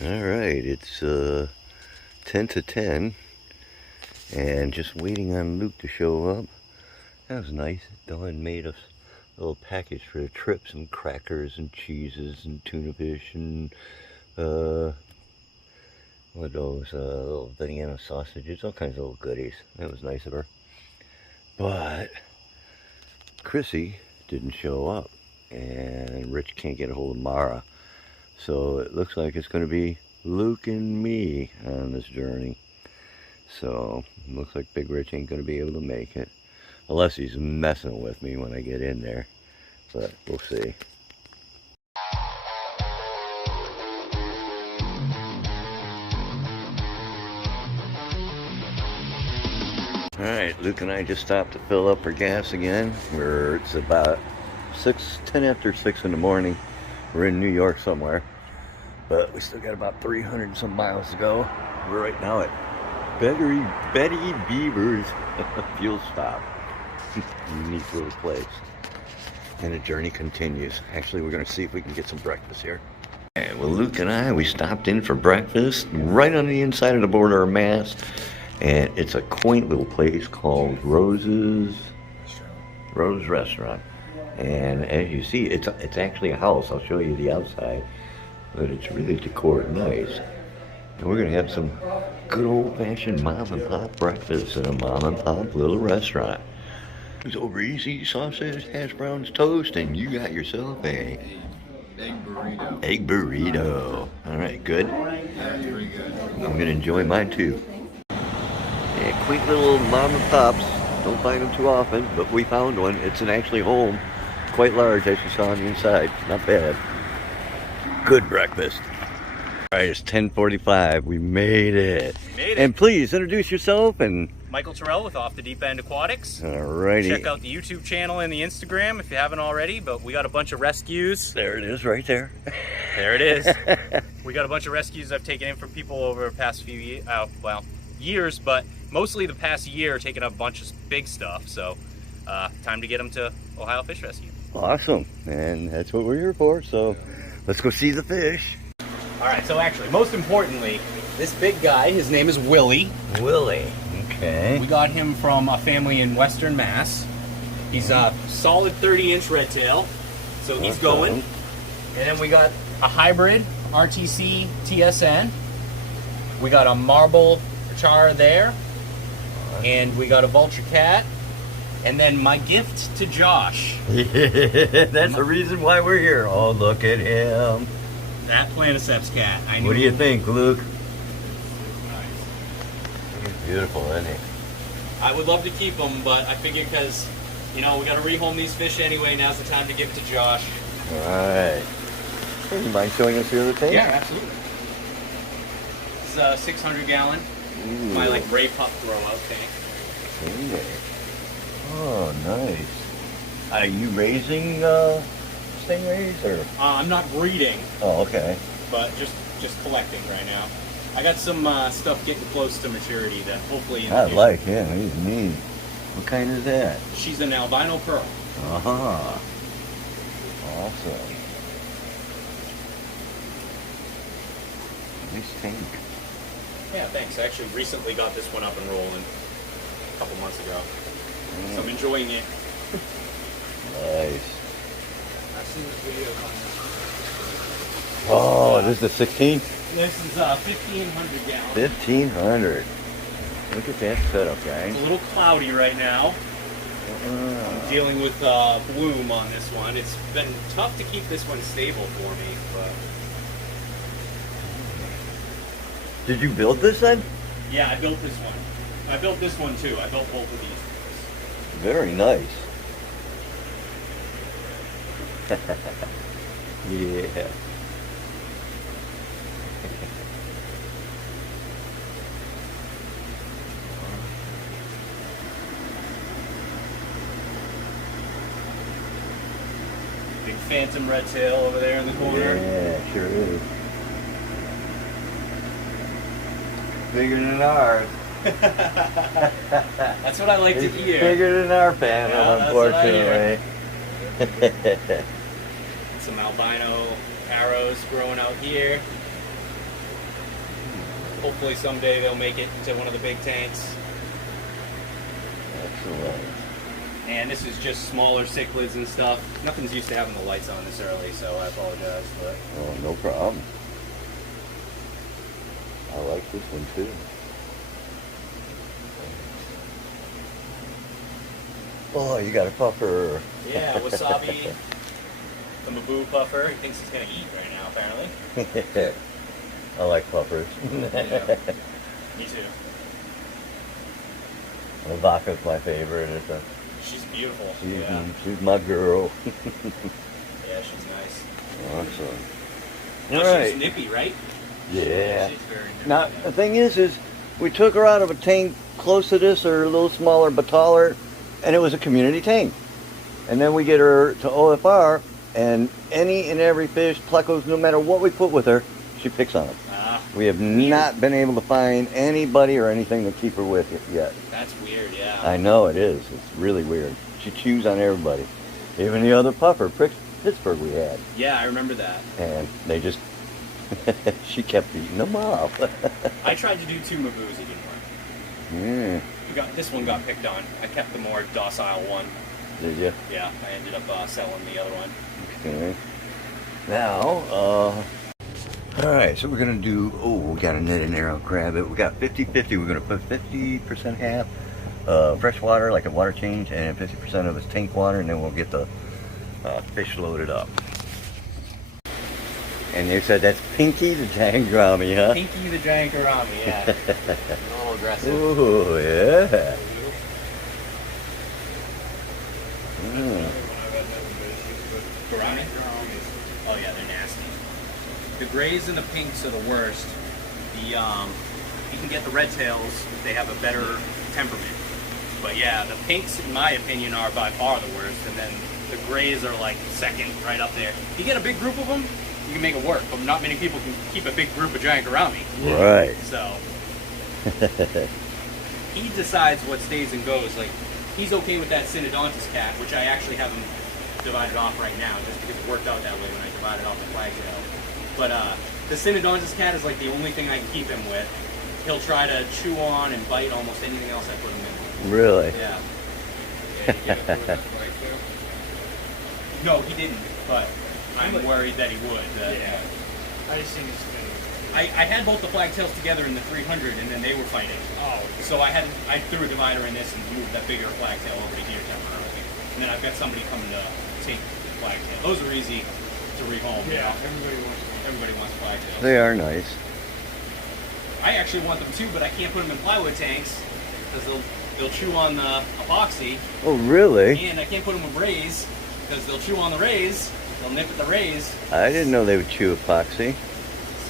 Alright, it's 10 to 10 and just waiting on Luke to show up. That was nice. Dawn made us a little package for the trip, some crackers and cheeses and tuna fish and what are those, little banana sausages, all kinds of little goodies. That was nice of her. But Chrissy didn't show up and Rich can't get a hold of Mara. So it looks like it's going to be Luke and me on this journey. So it looks like Big Rich ain't going to be able to make it. Unless he's messing with me when I get in there. But we'll see. Alright, Luke and I just stopped to fill up for gas again. It's about 10 after 6 in the morning. We're in New York somewhere, but we still got about 300 and some miles to go. We're right now at Betty Beaver's fuel stop. Unique little place. And the journey continues. Actually, we're going to see if we can get some breakfast here. And well, Luke and I, we stopped in for breakfast right on the inside of the border of Mass. And it's a quaint little place called Rose Restaurant. And as you see, it's actually a house. I'll show you the outside, but it's really decorated nice. And we're gonna have some good old-fashioned mom and pop breakfast in a mom and pop little restaurant. It's over easy, sausage, hash browns, toast, and you got yourself a egg burrito. Egg burrito. All right, good. Yeah, it's pretty good. I'm gonna enjoy mine too. Yeah, quaint little mom and pops. Don't find them too often, but we found one. It's an actually home. Quite large, as you saw on the inside. Not bad. Good breakfast. All right, it's 10:45. We made it. Made it. And please introduce yourself and. Michael Terrell with Off the Deep End Aquatics. Alrighty. Check out the YouTube channel and the Instagram if you haven't already. But we got a bunch of rescues. There it is, right there. There it is. We got a bunch of rescues I've taken in from people over the past few years, but mostly the past year, taking up a bunch of big stuff. So, time to get them to Ohio Fish Rescue. Awesome, and that's what we're here for, so let's go see the fish. Alright, so actually, most importantly, this big guy, his name is Willie. Willie, okay. We got him from a family in Western Mass. He's a solid 30-inch redtail, so he's going. And then we got a hybrid RTC TSN. We got a marble char there, and we got a vulture cat. And then my gift to Josh. Yeah, that's the reason why we're here. Oh, look at him. That Planiceps cat. What do you think, Luke? Nice. He's beautiful, isn't he? I would love to keep him, but I figure because, you know, we got to rehome these fish anyway. Now's the time to give it to Josh. All right. Hey, you mind showing us your other tank? Yeah, absolutely. This is a 600-gallon. My, like, Ray Pup throw-out tank. Okay. Oh, nice. Are you raising stingrays or? I'm not breeding. Oh, okay. But just collecting right now. I got some stuff getting close to maturity that hopefully. I like him. He's neat. What kind is that? She's an albino pearl. Uh-huh. Awesome. Nice tank. Yeah, thanks. I actually recently got this one up and rolling a couple months ago. So I'm enjoying it. Nice. I've seen this video. Oh, this is the 16? This is 1,500 gallons. 1,500. Look at that setup, guys. It's a little cloudy right now. I'm dealing with bloom on this one. It's been tough to keep this one stable for me, but. Did you build this then? Yeah, I built this one. I built this one too. I built both of these. Very nice. Yeah. Big phantom redtail over there in the corner. Yeah, sure is. Bigger than ours. That's what I like to hear. Bigger than our panel, Yeah, unfortunately. Some albino arrows growing out here. Hopefully someday they'll make it into one of the big tanks. Excellent. And this is just smaller cichlids and stuff. Nothing's used to having the lights on this early, so I apologize. But Oh, no problem. I like this one too. Oh, you got a puffer. yeah, Wasabi, the Maboo puffer. He thinks he's gonna eat right now, apparently. I like puffers. Yeah. Me too. The vodka's my favorite. It's a, She's beautiful. she's my girl. Yeah, she's nice. Awesome. No, All she's right. nippy, right? Yeah. She's very nippy. Now, the thing is we took her out of a tank close to this or a little smaller but taller, and it was a community tank. And then we get her to OFR, and any and every fish, plecos, no matter what we put with her, she picks on them. We have not been able to find anybody or anything to keep her with yet. That's weird, yeah. I know it is. It's really weird. She chews on everybody. Even the other puffer, Pittsburgh, we had. Yeah, I remember that. And they just, she kept eating them up. I tried to do 2 Maboos, it didn't work. Yeah. This one got picked on. I kept the more docile one. Did you? Yeah, I ended up selling the other one. Okay. Now, alright, so we're going to do, we got a net in there, I'll grab it. We got 50-50, we're going to put 50% half fresh water, like a water change, and 50% of it's tank water, and then we'll get the fish loaded up. And you said that's Pinky the giant gourami, huh? Pinky the giant gourami, yeah. A little aggressive. Ooh, yeah. Gourami? Oh yeah, they're nasty. The grays and the pinks are the worst. You can get the red tails if they have a better temperament. But yeah, the pinks, in my opinion, are by far the worst, and then the grays are like second, right up there. You get a big group of them, you can make it work, but not many people can keep a big group of giant gourami. Right. So he decides what stays and goes. Like, he's okay with that Synodontis cat, which I actually have him divided off right now, just because it worked out that way when I divided off the flagtail. But the Synodontis cat is like the only thing I can keep him with. He'll try to chew on and bite almost anything else I put him in. Really? Yeah. Yeah, No, he didn't, but I'm worried that he would. yeah. I just think it's good. I had both the flagtails together in the 300, and then they were fighting. Oh, So I threw a divider in this and moved that bigger flagtail over to here temporarily. And then I've got somebody coming to take the flagtail. Those are easy to rehome. yeah. You know? Everybody wants flagtails. They are nice. I actually want them too, but I can't put them in plywood tanks because they'll chew on the epoxy, Oh, really? and I can't put them with rays because they'll chew on the rays. They'll nip at the rays. I didn't know they would chew epoxy.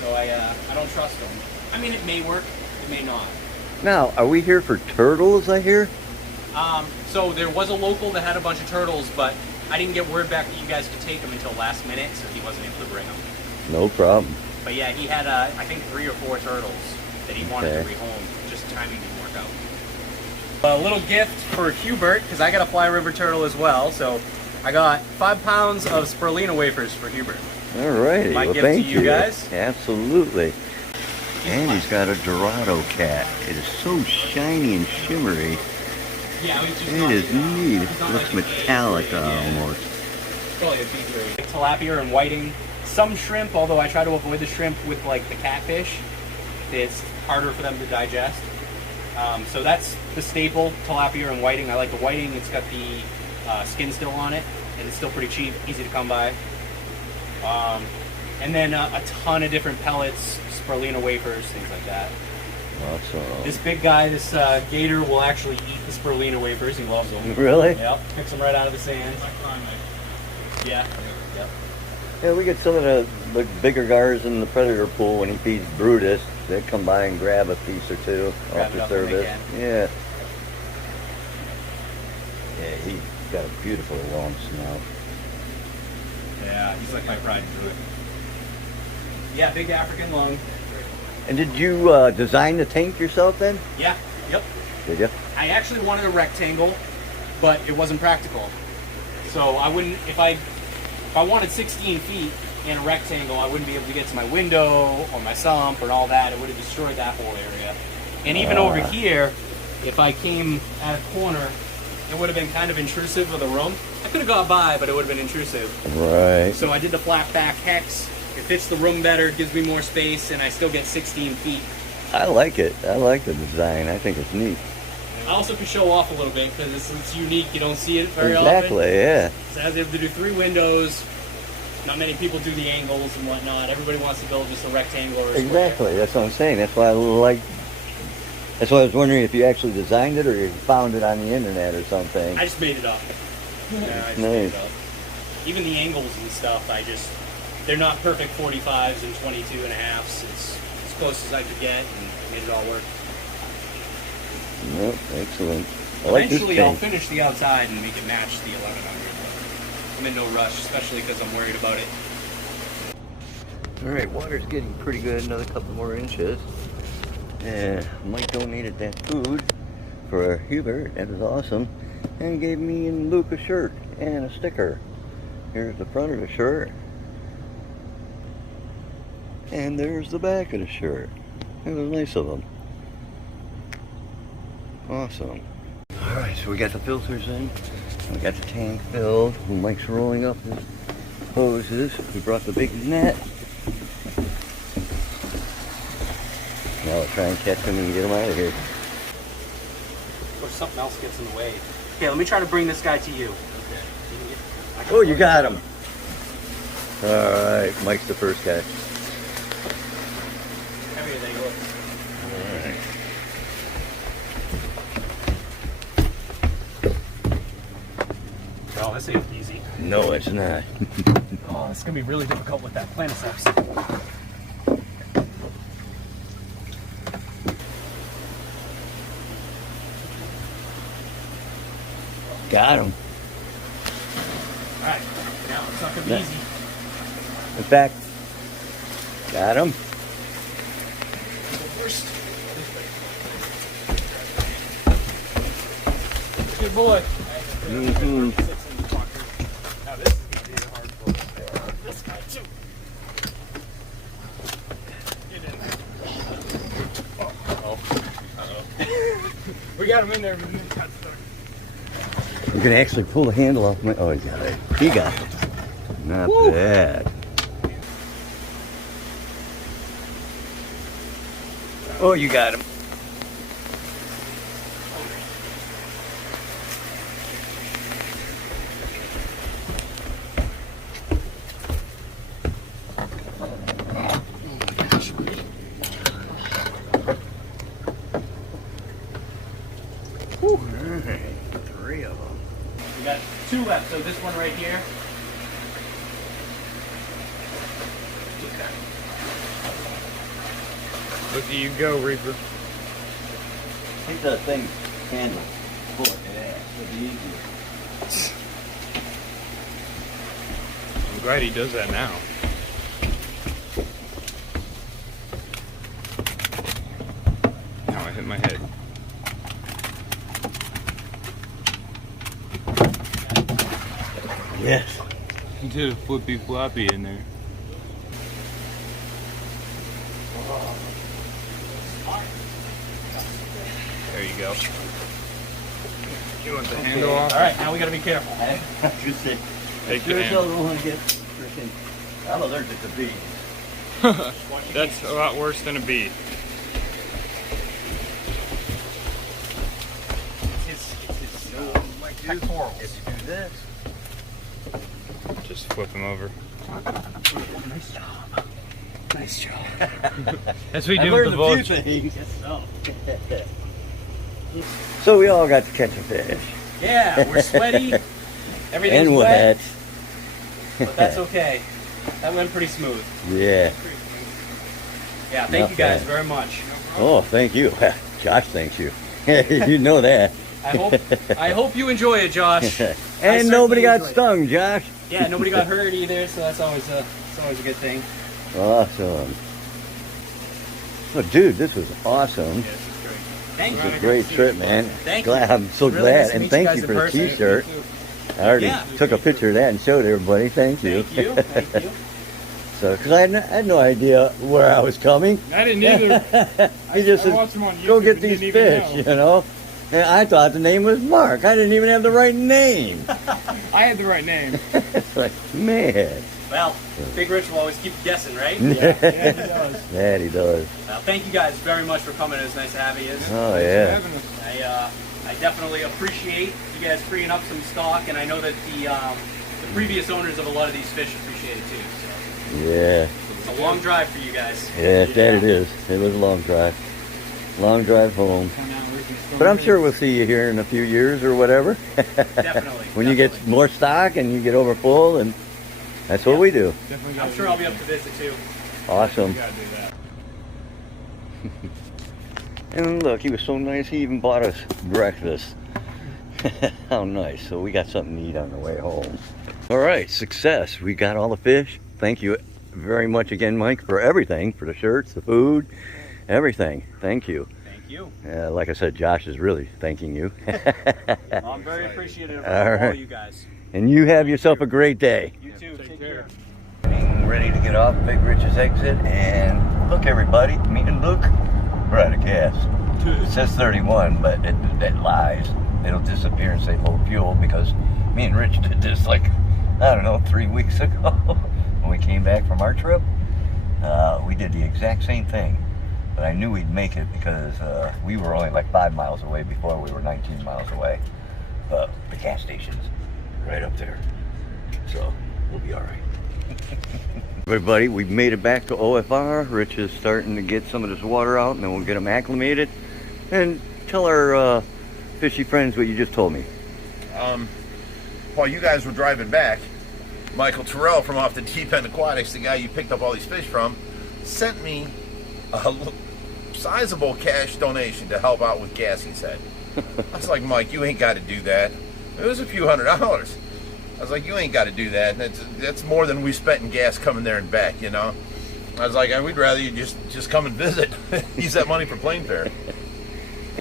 So I don't trust them. I mean, it may work, it may not. Now, are we here for turtles, I hear? So there was a local that had a bunch of turtles, but I didn't get word back that you guys could take them until last minute, so he wasn't able to bring them. No problem. But yeah, he had, I think, 3 or 4 turtles that he wanted to Okay. rehome. Just timing didn't work out. A little gift for Hubert, because I got a fly river turtle as well, so I got 5 pounds of spirulina wafers for Hubert. All righty. My Well, gift to thank you guys. Absolutely. And he's got a Dorado cat. It is so shiny and shimmery. Yeah, he's just It not, is neat. he's not Looks like a metallic yeah. almost. Probably a B3. Tilapia and whiting. Some shrimp, although I try to avoid the shrimp with like the catfish. It's harder for them to digest. So that's the staple, tilapia and whiting. I like the whiting. It's got the skin still on it, and it's still pretty cheap, easy to come by. And then a ton of different pellets, spirulina wafers, things like that. Awesome. This big guy, this gator, will actually eat the spirulina wafers. He loves them. Really? Yep, picks them right out of the sand. Yeah. Yep. Yeah, we get some of the bigger guys in the predator pool when he feeds Brutus. They come by and grab a piece or two Grab off it the up when they service. can. Yeah. Yeah, he's got a beautiful long snout. Yeah, he's like my pride and joy. Yeah, big African lung. And did you design the tank yourself then? Yeah, yep. Did you? I actually wanted a rectangle, but it wasn't practical. So I wouldn't, if I wanted 16 feet in a rectangle, I wouldn't be able to get to my window or my sump or all that. It would have destroyed that whole area. And even over here, if I came at a corner, it would have been kind of intrusive of the room. I could have got by, but it would have been intrusive. Right. So I did the flat back hex. It fits the room better, gives me more space, and I still get 16 feet. I like it. I like the design. I think it's neat. I also could show off a little bit because it's unique. You don't see it very Exactly, often. yeah. So I was able to do 3 windows. Not many people do the angles and whatnot. Everybody wants to build just a rectangle or a square. Exactly. That's what I'm saying. That's why I like. That's why I was wondering if you actually designed it or you found it on the internet or something. I just made it up. Yeah, I just made it up. Even the angles and stuff, they're not perfect 45s and 22 and a halves. It's as close as I could get and made it all work. Yep, excellent. I like this Eventually, I'll tank. finish the outside and make it match the 1100. I'm in no rush, especially because I'm worried about it. All right, water's getting pretty good. Another couple more inches. And Mike donated that food for Hubert. That was awesome. And gave me and Luke a shirt and a sticker. Here's the front of the shirt. And there's the back of the shirt. It was nice of them. Awesome. Alright, so we got the filters in. We got the tank filled. Mike's rolling up his hoses. We brought the big net. Now we'll try and catch him and get him out of here. Or something else gets in the way. Okay, let me try to bring this guy to you. Oh, you got him. Alright, Mike's the first guy. Heavier than he looks. Oh, this ain't easy. No, it's not. Oh, it's gonna be really difficult with that planiceps. Got him. Alright, now it's not gonna be Yeah. easy. In fact, got him. First. Good boy. Mm-hmm. Now this is gonna be a hard one. This guy too. Get in there. We got him in there. You can actually pull the handle off my. Oh, he got it. He got it. Not Woo. bad. Oh, you got him. Whew. Alright, 3 of them. We got 2 left, so this one right here. Look at you go, Reaper. Take the thing handle. Pull it. Yeah, it'll be easier. I'm glad he does that now. Now I hit my head. Yes. He did a flippy floppy in there. There you go. You want the handle off? Alright, now we gotta be careful. Just say, Take sure the as hell handle. don't want to get freaking. I'm allergic to bees. That's a lot worse than a bee. It's pectorals. If you do this. Just flip him over. Nice job. Nice job. That's what we I do with learned the a few vulture. things. So, So we all got to catch a fish. yeah, we're sweaty. Everything's And wet. but that's okay. That went pretty smooth. Yeah. Yeah, thank Not you guys bad. very much. Oh, thank you. Josh thanks you. You know that. I hope you enjoy it, Josh. And nobody got enjoyed it. stung, Josh. Yeah, nobody got hurt either, so that's always a good thing. Awesome. Oh, dude, this was awesome. Thank It you. was a great trip, man. Thank you. I'm so Really glad. nice to And meet thank guys you in for the person. t-shirt. I already Yeah. took a picture of that and showed everybody. Thank you. Thank you. Thank you. So, because I had no idea where I was coming. I didn't either. He just I said, watched him on go YouTube get and these didn't even fish, know. you know. And I thought the name was Mark. I didn't even have the right name. I had the right name. It's like, man. Well, Big Rich will always keep you guessing, right? Yeah, he does. That he does. Well, thank you guys very much for coming. It was nice to have you. Oh, yeah. I definitely appreciate you guys freeing up some stock, and I know that the previous owners of a lot of these fish appreciate it too. So Yeah. it's a long drive for you guys. Yeah, that it is. It was a long drive. Long drive home. But I'm sure we'll see you here in a few years or whatever. Definitely. When you get more stock and you get over full, and that's what we do. I'm sure I'll be up to visit too. Awesome. You gotta do that. And look, he was so nice, he even bought us breakfast. How nice. So we got something to eat on the way home. All right, success. We got all the fish. Thank you very much again, Mike, for everything, for the shirts, the food, everything. Thank you. Thank you. Like I said, Josh is really thanking you. Well, I'm very appreciative of All all right. you guys. And you have yourself a great day. You too. Take care. Getting ready to get off Big Rich's exit, and look, everybody, me and Luke, we're out of gas. It says 31, but it lies. It'll disappear and say low fuel, because me and Rich did this like, I don't know, 3 weeks ago when we came back from our trip. We did the exact same thing, but I knew we'd make it because we were only like 5 miles away before we were 19 miles away. But the gas station's right up there, so we'll be all right. Everybody, we've made it back to OFR. Rich is starting to get some of this water out, and then we'll get them acclimated. And tell our fishy friends what you just told me. While you guys were driving back, Michael Terrell from off the Deep End Aquatics, the guy you picked up all these fish from, sent me a sizable cash donation to help out with gas, he said. I was like, Mike, you ain't got to do that. It was a few $100s. I was like, you ain't got to do that. That's more than we spent in gas coming there and back, you know. I was like, we'd rather you just come and visit. Use that money for plane fare.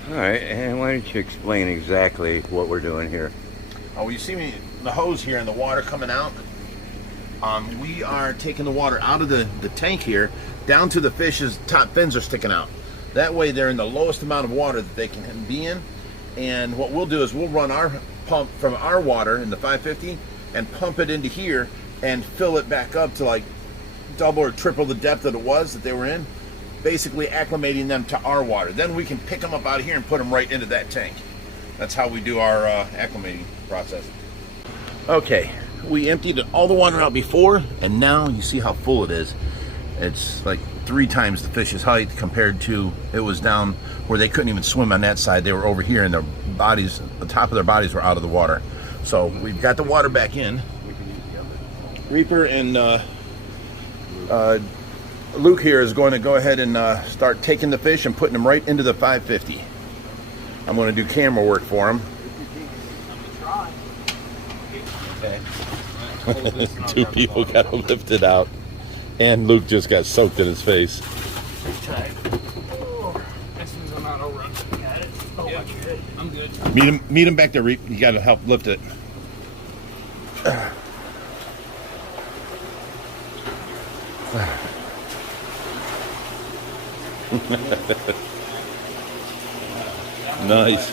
All right, and why don't you explain exactly what we're doing here? Oh, you see me, the hose here and the water coming out? We are taking the water out of the tank here, down to the fish's top fins are sticking out. That way they're in the lowest amount of water that they can be in. And what we'll do is we'll run our pump from our water in the 550 and pump it into here and fill it back up to like double or triple the depth that it was that they were in, basically acclimating them to our water. Then we can pick them up out of here and put them right into that tank. That's how we do our acclimating process. Okay, we emptied all the water out before, and now you see how full it is. It's like 3 times the fish's height compared to it was down where they couldn't even swim on that side. They were over here and their bodies, the top of their bodies were out of the water. So we've got the water back in. Reaper and Luke here is going to go ahead and start taking the fish and putting them right into the 550. I'm going to do camera work for him. Okay. 2 people got to lift it out. And Luke just got soaked in his face. Oh, as soon as I'm out, I'll run. Got it? Oh, yeah. I'm good. Meet him back there, Reap. You got to help lift it. Nice.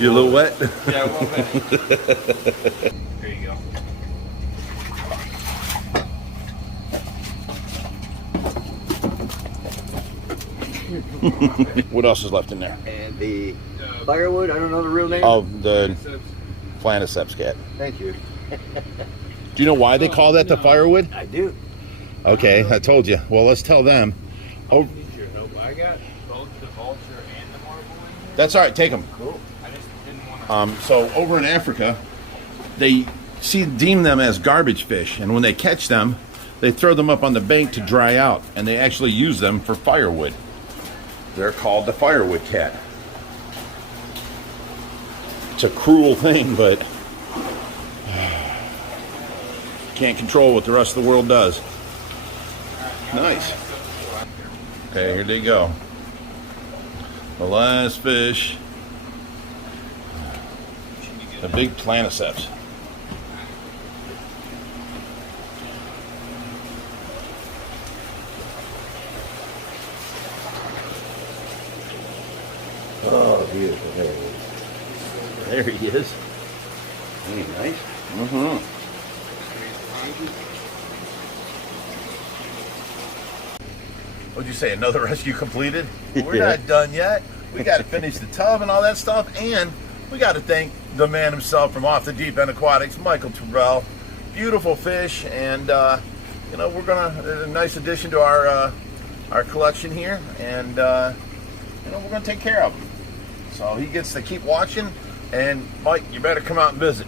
You a little wet? Yeah, a little bit. There you go. What else is left in there? And the firewood, I don't know the real name. Oh, the Flaniceps cat. Thank you. Do you know why they call that the firewood? I do. Okay, I told you. Well, let's tell them. Oh, Need your help. I got both the Vulture and the Marble in here. that's all right. Take them. Cool. I just didn't want to. So over in Africa, they deem them as garbage fish, and when they catch them, they throw them up on the bank to dry out, and they actually use them for firewood. They're called the firewood cat. It's a cruel thing, but can't control what the rest of the world does. Nice. Okay, here they go. The last fish. The big Planiceps. Oh, beautiful. There he is. There he is. Ain't he nice? Mm-hmm. What'd you say? Another rescue completed? We're Yeah. not done yet. We got to finish the tub and all that stuff, and we got to thank the man himself from Off the Deep End Aquatics, Michael Terrell. Beautiful fish, and you know, we're gonna a nice addition to our collection here, and you know, we're gonna take care of him. So he gets to keep watching, and Mike, you better come out and visit.